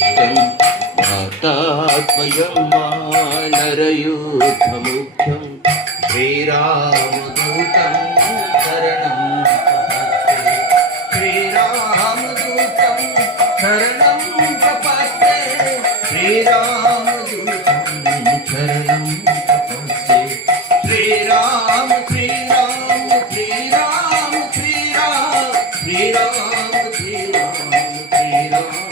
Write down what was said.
माता स्वयं नरयूथमुख्यं श्रीरामदूतं शरणं प्रपद्ये श्रीरामदूतं शरणं प्रपद्ये श्रीरामदूतं शरणं प्रपद्ये श्रीराम श्रीराम श्रीराम श्रीराम श्रीराम श्रीराम श्रीराम